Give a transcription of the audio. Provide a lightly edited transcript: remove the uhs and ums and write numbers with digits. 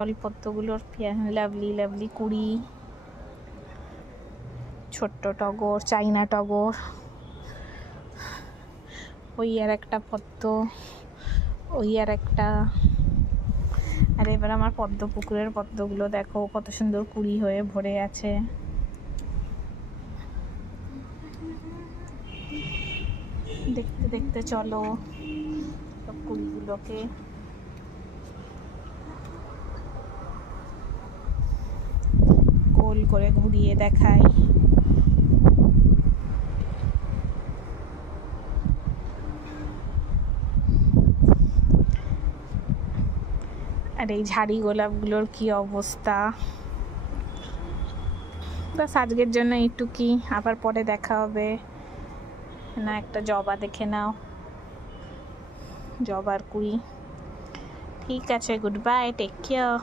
জলপদ্মগুলোর lovely lovely কুড়ি, ছোট্ট টগর, চাইনা টগর, ওই আর একটা পদ্ম, ওই আর একটা। আর এবার আমার পদ্ম পুকুরের পদ্মগুলো দেখো কত সুন্দর কুড়ি হয়ে ভরে আছে। দেখতে দেখতে চলো সব কুড়িগুলোকে। গোল করে ঘুরিয়ে দেখাই। আর এই ঝাড়ি গোলাপগুলোর কি অবস্থা। বাস আজকের জন্য এইটুকুই, আবার পরে দেখা হবে। না একটা জবা দেখে নাও, জবার কুড়ি। ঠিক আছে, গুড বাই, টেক কেয়ার।